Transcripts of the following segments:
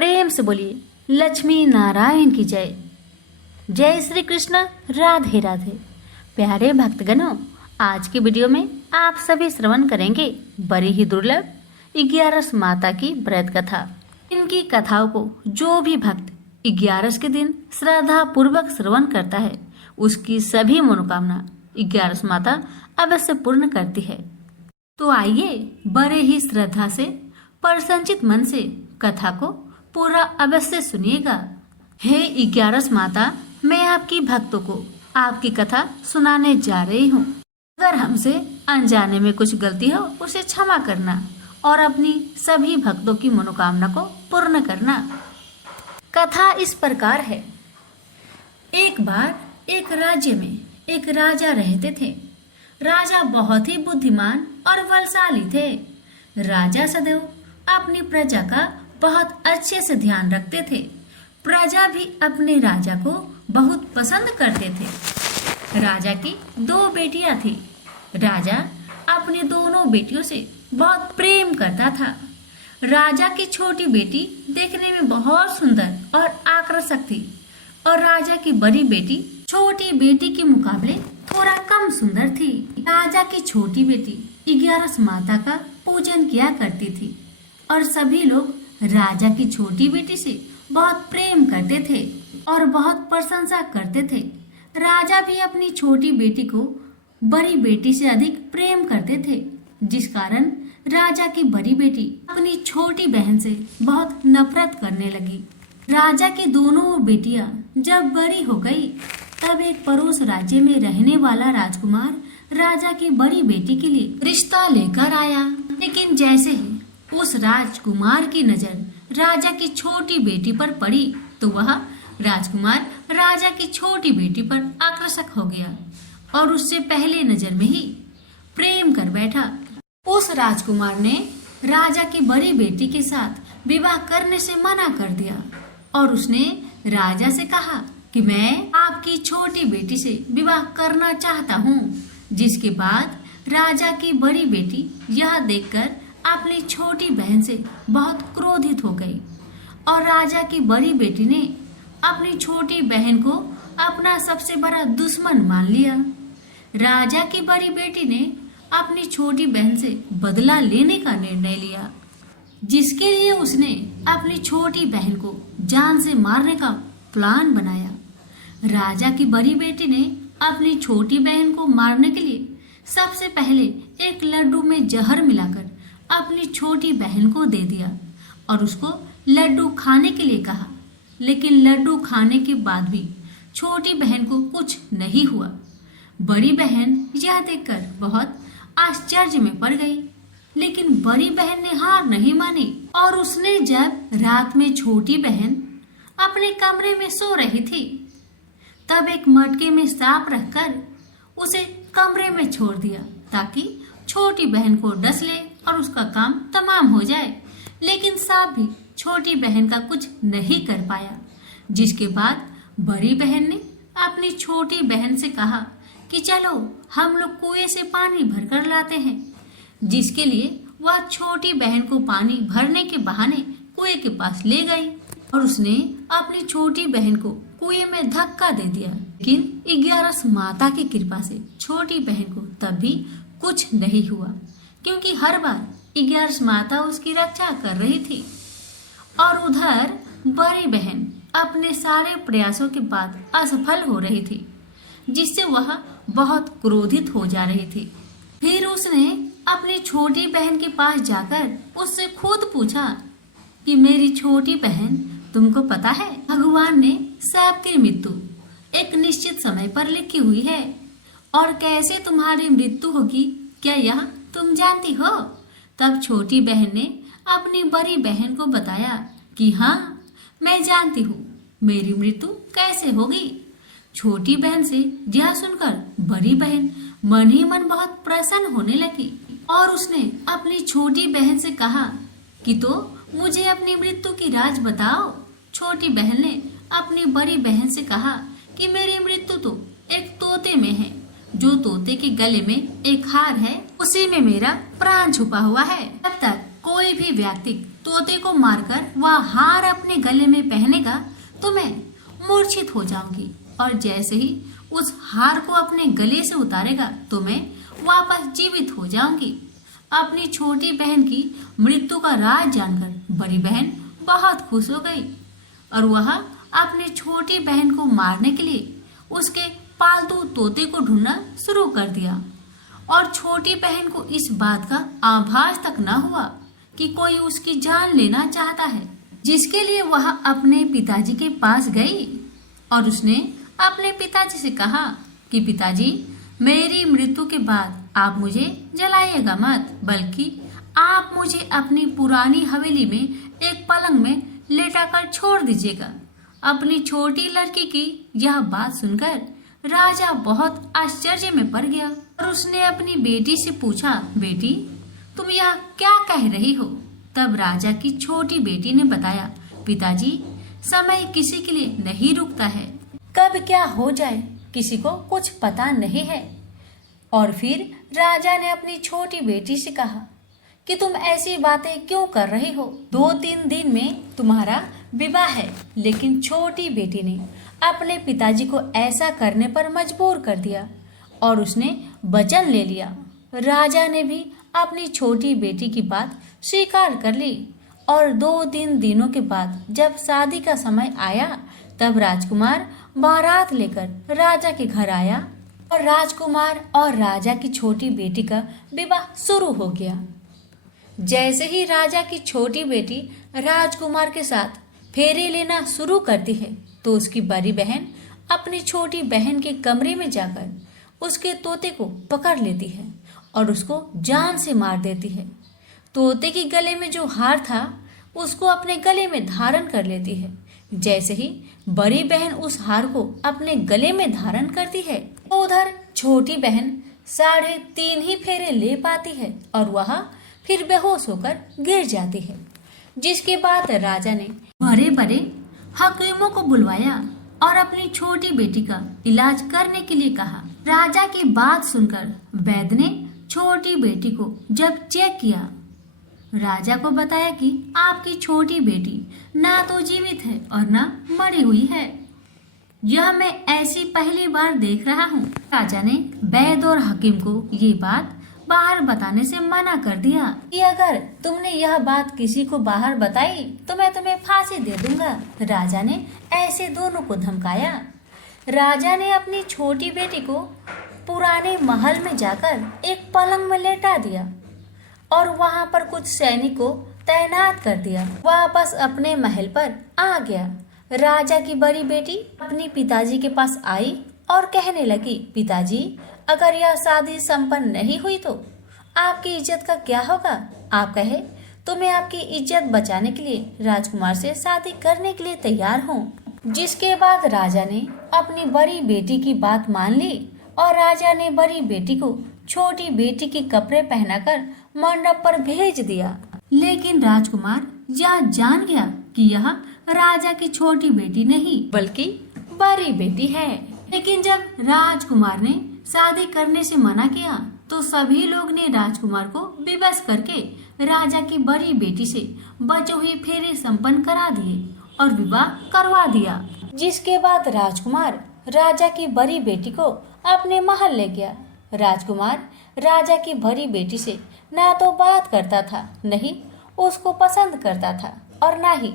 प्रेम से बोलिए लक्ष्मी नारायण की जय। जय श्री कृष्ण, राधे राधे। प्यारे भक्तगणों, आज की वीडियो में आप सभी श्रवण करेंगे बड़ी ही दुर्लभ 11 माता की व्रत कथा। इनकी कथाओं को जो भी भक्त 11 के दिन श्रद्धा पूर्वक श्रवण करता है उसकी सभी मनोकामना 11 माता अवश्य पूर्ण करती है। तो आइए बड़े ही श्रद्धा से प्रसन्नचित मन से कथा को पूरा अवश्य सुनिएगा। हे 11 माता, मैं आपकी भक्तों को आपकी कथा सुनाने जा रही हूँ। अगर हमसे अनजाने में कुछ गलती हो उसे क्षमा करना और अपनी सभी भक्तों की मनोकामना को पूर्ण करना। कथा इस प्रकार है। एक बार एक राज्य में एक राजा रहते थे। राजा बहुत ही बुद्धिमान और बलशाली थे। राजा सदैव अपनी प्रजा का बहुत अच्छे से ध्यान रखते थे। प्रजा भी अपने राजा को बहुत पसंद करते थे। राजा की 2 बेटियां थी। राजा अपनी दोनों बेटियों से बहुत प्रेम करता था। राजा की छोटी बेटी देखने में बहुत सुंदर और आकर्षक थी और राजा की बड़ी बेटी छोटी बेटी के मुकाबले थोड़ा कम सुंदर थी। राजा की छोटी बेटी 11 माता का पूजन किया करती थी और सभी लोग राजा की छोटी बेटी से बहुत प्रेम करते थे और बहुत प्रशंसा करते थे। राजा भी अपनी छोटी बेटी को बड़ी बेटी से अधिक प्रेम करते थे, जिस कारण राजा की बड़ी बेटी अपनी छोटी बहन से बहुत नफरत करने लगी। राजा की दोनों बेटियां जब बड़ी हो गई तब एक पड़ोस राज्य में रहने वाला राजकुमार राजा की बड़ी बेटी के लिए रिश्ता लेकर आया। लेकिन जैसे ही उस राजकुमार की नजर राजा की छोटी बेटी पर पड़ी तो वह राजकुमार राजा की छोटी बेटी पर आकर्षक हो गया और उससे पहले नजर में ही प्रेम कर बैठा। उस राजकुमार ने राजा की बड़ी बेटी के साथ विवाह करने से मना कर दिया और उसने राजा से कहा कि मैं आपकी छोटी बेटी से विवाह करना चाहता हूँ। जिसके बाद राजा की बड़ी बेटी यह देखकर अपनी छोटी बहन से बहुत क्रोधित हो गई और राजा की बड़ी बेटी ने अपनी छोटी बहन को अपना सबसे बड़ा दुश्मन मान लिया। राजा की बड़ी बेटी ने अपनी छोटी बहन से बदला लेने का निर्णय लिया, जिसके लिए उसने अपनी छोटी बहन को जान से मारने का प्लान बनाया। राजा की बड़ी बेटी ने अपनी छोटी बहन को मारने के लिए सबसे पहले एक लड्डू में जहर मिलाकर अपनी छोटी बहन को दे दिया और उसको लड्डू खाने के लिए कहा। लेकिन लड्डू खाने के बाद भी छोटी बहन को कुछ नहीं हुआ। बड़ी बहन यह देखकर बहुत आश्चर्य में पड़ गई, लेकिन बड़ी बहन ने हार नहीं मानी और उसने जब रात में छोटी बहन अपने कमरे में सो रही थी तब एक मटके में सांप रखकर उसे कमरे में छोड़ दिया ताकि छोटी बहन को डस ले और उसका काम तमाम हो जाए। लेकिन सांप भी छोटी बहन का कुछ नहीं कर पाया। जिसके बाद बड़ी बहन ने अपनी छोटी बहन से कहा कि चलो हम लोग कुएं से पानी भरकर लाते हैं। जिसके लिए वह छोटी बहन को पानी भरने के बहाने कुएं के पास ले गई और उसने अपनी छोटी बहन को कुएं में धक्का दे दिया। लेकिन 11 माता की कृपा से छोटी बहन को तब भी कुछ नहीं हुआ, क्योंकि हर बार 11 माता उसकी रक्षा कर रही थी। और उधर बड़ी बहन अपने सारे प्रयासों के बाद असफल हो रही थी, जिससे वह बहुत क्रोधित हो जा रही थी। फिर उसने अपनी छोटी बहन के पास जाकर उससे खुद पूछा कि मेरी छोटी बहन, तुमको पता है भगवान ने सबकी मृत्यु एक निश्चित समय पर लिखी हुई है और कैसे तुम्हारी मृत्यु होगी क्या यह तुम जानती हो? तब छोटी बहन ने अपनी बड़ी बहन को बताया कि हाँ, मैं जानती हूँ मेरी मृत्यु कैसे होगी। छोटी बहन से यह सुनकर बड़ी बहन मन ही मन बहुत प्रसन्न होने लगी और उसने अपनी छोटी बहन से कहा कि तो मुझे अपनी मृत्यु की राज बताओ। छोटी बहन ने अपनी बड़ी बहन से कहा कि मेरी मृत्यु तो एक तोते में है। जो तोते के गले में एक हार है उसी में मेरा प्राण छुपा हुआ है। तब तक कोई भी व्यक्ति तोते को मारकर वह हार अपने गले में पहनेगा तो मैं मूर्छित हो जाऊंगी, और जैसे ही उस हार को अपने गले से उतारेगा तो मैं वापस जीवित हो जाऊंगी। अपनी छोटी बहन की मृत्यु का राज जानकर बड़ी बहन बहुत खुश हो गई और वह अपनी छोटी बहन को मारने के लिए उसके पालतू तोते को ढूंढना शुरू कर दिया। और छोटी बहन को इस बात का आभास तक न हुआ कि कोई उसकी जान लेना चाहता है, जिसके लिए वह अपने पिताजी के पास गई और उसने अपने पिताजी से कहा कि पिताजी, मेरी मृत्यु के बाद आप मुझे जलाइएगा मत, बल्कि आप मुझे अपनी पुरानी हवेली में एक पलंग में लेटाकर छोड़ दीजिएगा। अपनी छोटी लड़की की यह बात सुनकर राजा बहुत आश्चर्य में पड़ गया और उसने अपनी बेटी से पूछा, बेटी, तुम यह क्या कह रही हो? तब राजा की छोटी बेटी ने बताया, पिताजी, समय किसी के लिए नहीं रुकता है, कब क्या हो जाए किसी को कुछ पता नहीं है। और फिर राजा ने अपनी छोटी बेटी से कहा कि तुम ऐसी बातें क्यों कर रही हो? 2-3 दिन में तुम्हारा विवाह है। लेकिन छोटी बेटी ने अपने पिताजी को ऐसा करने पर मजबूर कर दिया और उसने वचन ले लिया। राजा ने भी अपनी छोटी बेटी की बात स्वीकार कर ली और 2-3 दिनों के बाद जब शादी का समय आया तब राजकुमार बारात लेकर राजा के घर आया और राजकुमार और राजा की छोटी बेटी का विवाह शुरू हो गया। जैसे ही राजा की छोटी बेटी राजकुमार के साथ फेरे लेना शुरू करती है तो उसकी बड़ी बहन अपनी छोटी बहन के कमरे में जाकर उसके तोते को पकड़ लेती है और उसको जान से मार देती है। तोते के गले में जो हार था उसको अपने गले में धारण कर लेती है। जैसे ही बड़ी बहन उस हार को अपने गले में धारण करती है तो उधर छोटी बहन 3.5 ही फेरे ले पाती है और वह फिर बेहोश होकर गिर जाती है। जिसके बाद राजा ने बड़े बड़े हकीमों को बुलवाया और अपनी छोटी बेटी का इलाज करने के लिए कहा। राजा की बात सुनकर वैद्य ने छोटी बेटी को जब चेक किया, राजा को बताया कि आपकी छोटी बेटी ना तो जीवित है और ना मरी हुई है। यह मैं ऐसी पहली बार देख रहा हूँ। राजा ने वैद्य और हकीम को ये बात बाहर बताने से मना कर दिया कि अगर तुमने यह बात किसी को बाहर बताई तो मैं तुम्हें फांसी दे दूंगा। राजा ने ऐसे दोनों को धमकाया। राजा ने अपनी छोटी बेटी को पुराने महल में जाकर एक पलंग में लेटा दिया और वहां पर कुछ सैनिकों तैनात कर दिया। वापस अपने महल पर आ गया। राजा की बड़ी बेटी अपनी पिताजी के पास आई और कहने लगी, पिताजी, अगर यह शादी संपन्न नहीं हुई तो आपकी इज्जत का क्या होगा? आप कहे तो मैं आपकी इज्जत बचाने के लिए राजकुमार से शादी करने के लिए तैयार हूँ। जिसके बाद राजा ने अपनी बड़ी बेटी की बात मान ली और राजा ने बड़ी बेटी को छोटी बेटी के कपड़े पहनाकर मंडप पर भेज दिया। लेकिन राजकुमार यह जान गया कि यह राजा की छोटी बेटी नहीं बल्कि बड़ी बेटी है। लेकिन जब राजकुमार ने शादी करने से मना किया तो सभी लोग ने राजकुमार को विवश करके राजा की बड़ी बेटी से बचे हुए फेरे संपन्न करा दिए और विवाह करवा दिया। जिसके बाद राजकुमार राजा की बड़ी बेटी को अपने महल ले गया। राजकुमार राजा की बड़ी बेटी से ना तो बात करता था, नहीं उसको पसंद करता था और ना ही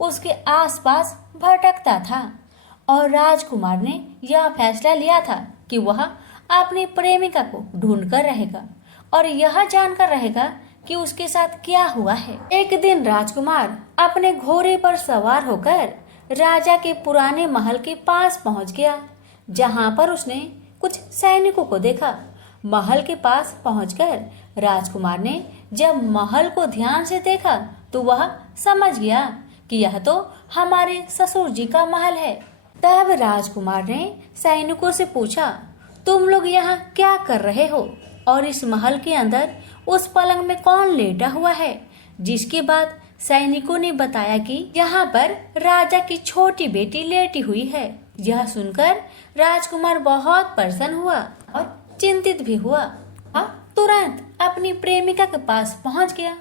उसके आसपास भटकता था। और राजकुमार ने यह फैसला लिया था कि वह अपनी प्रेमिका को ढूंढकर रहेगा और यह जानकर रहेगा कि उसके साथ क्या हुआ है। एक दिन राजकुमार अपने घोड़े पर सवार होकर राजा के पुराने महल के पास पहुंच गया, जहां पर उसने कुछ सैनिकों को देखा। महल के पास पहुंचकर राजकुमार ने जब महल को ध्यान से देखा तो वह समझ गया कि यह तो हमारे ससुर जी का महल है। तब राजकुमार ने सैनिकों से पूछा, तुम लोग यहाँ क्या कर रहे हो और इस महल के अंदर उस पलंग में कौन लेटा हुआ है? जिसके बाद सैनिकों ने बताया कि यहाँ पर राजा की छोटी बेटी लेटी हुई है। यह सुनकर राजकुमार बहुत प्रसन्न हुआ और चिंतित भी हुआ। तुरंत अपनी प्रेमिका के पास पहुँच गया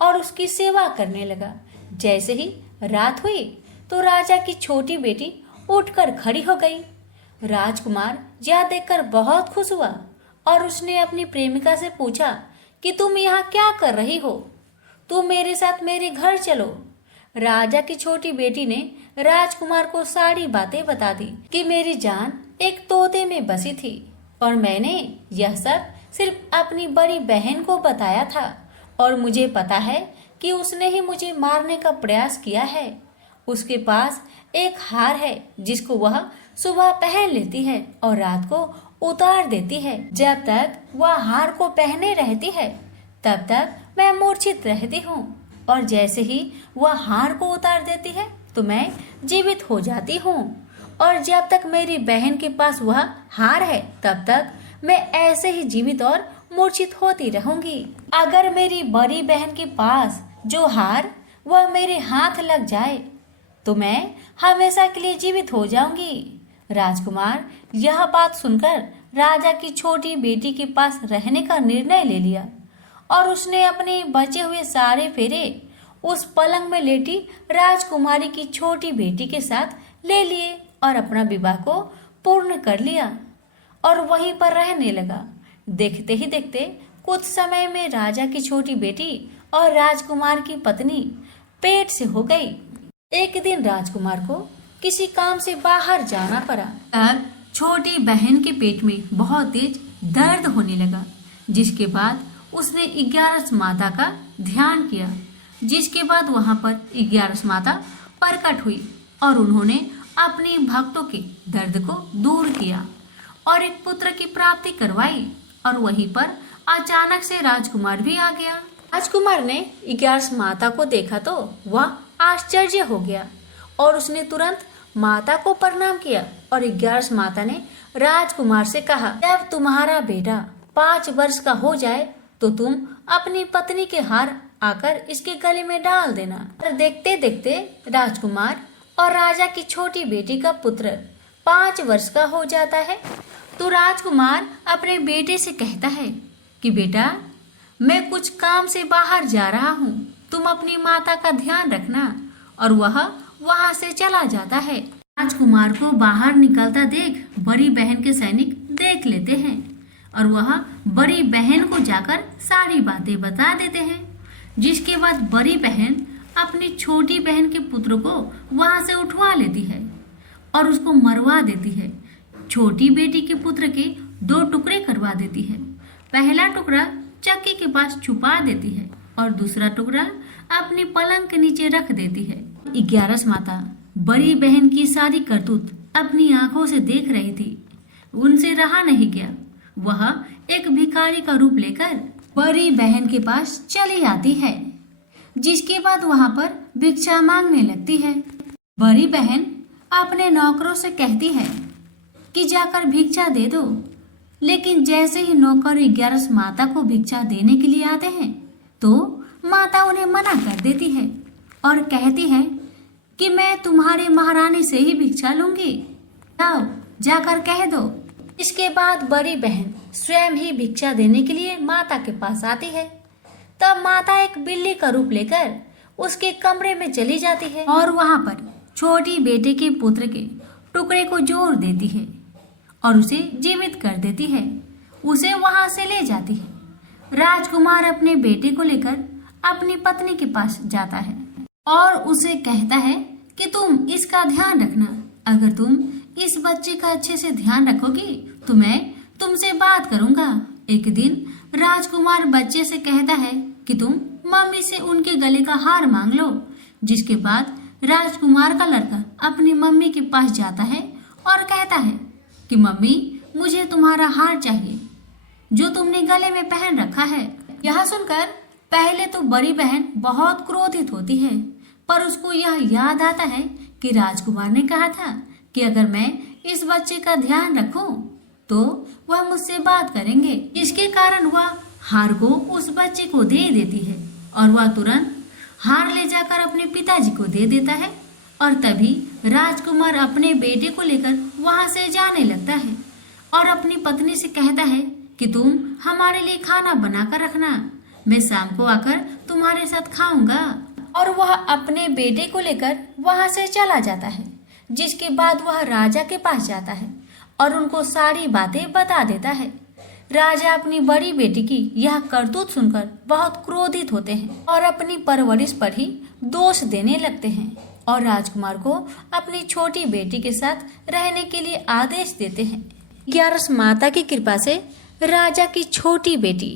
और उसकी सेवा करने लगा। जैसे ही रात हुई तो राजा की छोटी बेटी उठकर खड़ी हो गई। राजकुमार यह देखकर बहुत खुश हुआ और उसने अपनी प्रेमिका से पूछा कि तुम यहाँ क्या कर रही हो? तुम मेरे साथ मेरे घर चलो। राजा की छोटी बेटी ने राजकुमार को सारी बातें बता दी कि मेरी जान एक तोते में बसी थी और मैंने यह सब सिर्फ अपनी बड़ी बहन को बताया था और मुझे पता है कि उसने ही मुझे मारने का प्रयास किया है। उसके पास एक हार है जिसको वह सुबह पहन लेती है और रात को उतार देती है। जब तक वह हार को पहने रहती है तब तक मैं मूर्छित रहती हूँ और जैसे ही वह हार को उतार देती है तो मैं जीवित हो जाती हूँ और जब तक मेरी बहन के पास वह हार है तब तक मैं ऐसे ही जीवित और मूर्छित होती रहूंगी। अगर मेरी बड़ी बहन के पास जो हार वह मेरे हाथ लग जाए तो मैं हमेशा के लिए जीवित हो जाऊंगी। राजकुमार यह बात सुनकर राजा की छोटी बेटी के पास रहने का निर्णय ले लिया और उसने अपने बचे हुए सारे फेरे उस पलंग में लेटी राजकुमारी की छोटी बेटी के साथ ले लिए और अपना विवाह को पूर्ण कर लिया और वहीं पर रहने लगा। देखते ही देखते कुछ समय में राजा की छोटी बेटी और राजकुमार की पत्नी पेट से हो गई। एक दिन राजकुमार को किसी काम से बाहर जाना पड़ा। तब छोटी बहन के पेट में बहुत तेज दर्द होने लगा, जिसके बाद उसने 11 माता का ध्यान किया। जिसके बाद वहां पर 11 माता प्रकट हुई और उन्होंने अपने भक्तों के दर्द को दूर किया और एक पुत्र की प्राप्ति करवाई। और वहीं पर अचानक से राजकुमार भी आ गया। राजकुमार ने 11 माता को देखा तो वह आश्चर्य हो गया और उसने तुरंत माता को प्रणाम किया और 11 माता ने राजकुमार से कहा, जब तुम्हारा बेटा 5 वर्ष का हो जाए तो तुम अपनी पत्नी के हार आकर इसके गले में डाल देना। और देखते देखते राजकुमार और राजा की छोटी बेटी का पुत्र 5 वर्ष का हो जाता है। तो राजकुमार अपने बेटे से कहता है कि बेटा, मैं कुछ काम से बाहर जा रहा हूँ, तुम अपनी माता का ध्यान रखना। और वह वहां से चला जाता है। राजकुमार को बाहर निकलता देख बड़ी बहन के सैनिक देख लेते हैं और वह बड़ी बहन को जाकर सारी बातें बता देते हैं। जिसके बाद बड़ी बहन अपनी छोटी बहन के पुत्र को वहां से उठवा लेती है और उसको मरवा देती है। छोटी बेटी के पुत्र के 2 टुकड़े करवा देती है। पहला टुकड़ा चक्की के पास छुपा देती है और दूसरा टुकड़ा अपनी पलंग के नीचे रख देती है। 11 माता बड़ी बहन की सारी करतूत अपनी आंखों से देख रही थी। उनसे रहा नहीं गया। वह एक भिखारी का रूप लेकर बड़ी बहन के पास चली आती है, जिसके बाद वहां पर भिक्षा मांगने लगती है। बड़ी बहन अपने नौकरों से कहती है कि जाकर भिक्षा दे दो, लेकिन जैसे ही नौकर 11 माता को भिक्षा देने के लिए आते हैं तो माता उन्हें मना कर देती है और कहती है कि मैं तुम्हारे महारानी से ही भिक्षा लूंगी, जाओ जाकर कह दो। इसके बाद बड़ी बहन स्वयं ही भिक्षा देने के लिए माता के पास आती है। तब माता एक बिल्ली का रूप लेकर उसके कमरे में चली जाती है और वहां पर छोटी बेटे के पुत्र के टुकड़े को जोड़ देती है और उसे जीवित कर देती है। उसे वहां से ले जाती है। राजकुमार अपने बेटे को लेकर अपनी पत्नी के पास जाता है और उसे कहता है कि तुम इसका ध्यान रखना। अगर तुम इस बच्चे का अच्छे से ध्यान रखोगी तो मैं तुमसे बात करूंगा। एक दिन राजकुमार बच्चे से कहता है कि तुम मम्मी से उनके गले का हार मांग लो। जिसके बाद राजकुमार का लड़का अपनी मम्मी के पास जाता है और कहता है कि मम्मी, मुझे तुम्हारा हार चाहिए जो तुमने गले में पहन रखा है। यह सुनकर पहले तो बड़ी बहन बहुत क्रोधित होती है, पर उसको यह याद आता है कि राजकुमार ने कहा था कि अगर मैं इस बच्चे का ध्यान रखूं तो वह मुझसे बात करेंगे। इसके कारण वह हार को उस बच्चे को दे देती है और वह तुरंत हार ले जाकर अपने पिताजी को दे देता है। और तभी राजकुमार अपने बेटे को लेकर वहां से जाने लगता है और अपनी पत्नी से कहता है कि तुम हमारे लिए खाना बनाकर रखना, मैं शाम को आकर तुम्हारे साथ खाऊंगा। और वह अपने बेटे को लेकर वहां से चला जाता है, जिसके बाद वह राजा के पास जाता है और उनको सारी बातें बता देता है। राजा अपनी बड़ी बेटी की यह करतूत सुनकर बहुत क्रोधित होते हैं और अपनी परवरिश पर ही दोष देने लगते हैं और राजकुमार को अपनी छोटी बेटी के साथ रहने के लिए आदेश देते हैं। ग्यारस माता की कृपा से राजा की छोटी बेटी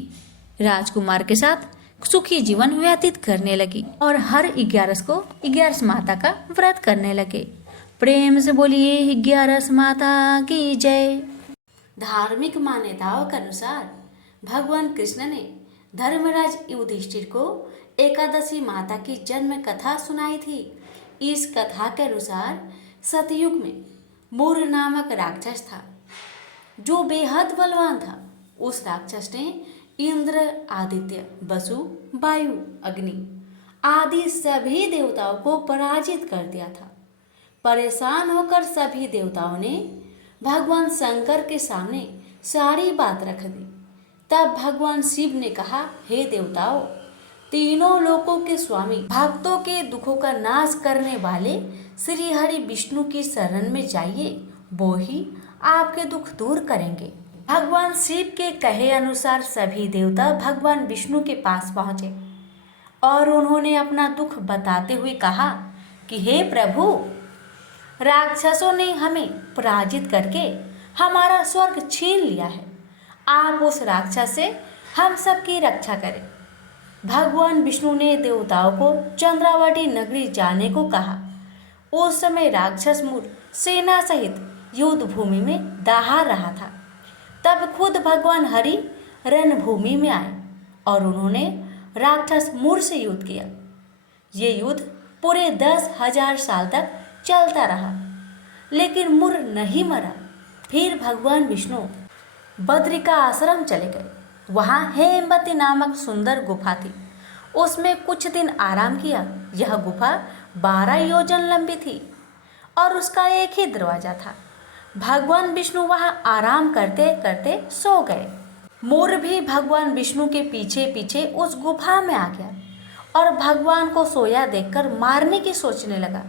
राजकुमार के साथ सुखी जीवन व्यतीत करने लगी और हर 11 को 11 माता का व्रत करने लगे। प्रेम से बोलिए 11 माता की जय। धार्मिक मान्यताओं के अनुसार भगवान कृष्ण ने धर्मराज युधिष्ठिर को एकादशी माता की जन्म कथा सुनाई थी। इस कथा के अनुसार सतयुग में मूर नामक राक्षस था जो बेहद बलवान था। उस राक्षस ने इंद्र, आदित्य, वसु, वायु, अग्नि आदि सभी देवताओं को पराजित कर दिया था। परेशान होकर सभी देवताओं ने भगवान शंकर के सामने सारी बात रख दी। तब भगवान शिव ने कहा, हे देवताओं, तीनों लोकों के स्वामी, भक्तों के दुखों का नाश करने वाले श्री हरि विष्णु की शरण में जाइए, वो ही आपके दुख दूर करेंगे। भगवान शिव के कहे अनुसार सभी देवता भगवान विष्णु के पास पहुंचे और उन्होंने अपना दुख बताते हुए कहा कि हे प्रभु, राक्षसों ने हमें पराजित करके हमारा स्वर्ग छीन लिया है। आप उस राक्षस से हम सबकी रक्षा करें। भगवान विष्णु ने देवताओं को चंद्रावती नगरी जाने को कहा। उस समय राक्षस मूर सेना सहित युद्ध भूमि में दहाड़ रहा था। तब खुद भगवान हरि रणभूमि में आए और उन्होंने राक्षस मूर से युद्ध किया। ये युद्ध पूरे 10,000 साल तक चलता रहा, लेकिन मूर नहीं मरा। फिर भगवान विष्णु बद्रिका आश्रम चले गए। वहाँ हेमवती नामक सुंदर गुफा थी। उसमें कुछ दिन आराम किया। यह गुफा 12 योजन लंबी थी और उसका एक ही दरवाजा था। भगवान विष्णु वहाँ आराम करते करते सो गए। मूर भी भगवान विष्णु के पीछे पीछे उस गुफा में आ गया और भगवान को सोया देखकर मारने की सोचने लगा।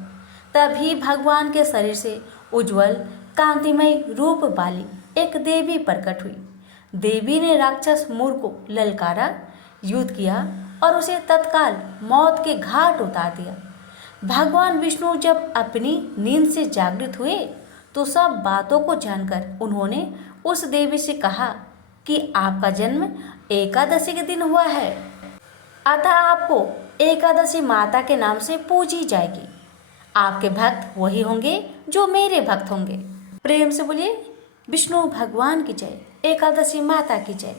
तभी भगवान के शरीर से उज्जवल कांतिमय रूप वाली एक देवी प्रकट हुई। देवी ने राक्षस मूर को ललकारा, युद्ध किया और उसे तत्काल मौत के घाट उतार दिया। भगवान विष्णु जब अपनी नींद से जागृत हुए तो सब बातों को जानकर उन्होंने उस देवी से कहा कि आपका जन्म एकादशी के दिन हुआ है, अतः आपको एकादशी माता के नाम से पूजी जाएगी। आपके भक्त वही होंगे जो मेरे भक्त होंगे। प्रेम से बोलिए विष्णु भगवान की जय, एकादशी माता की जय।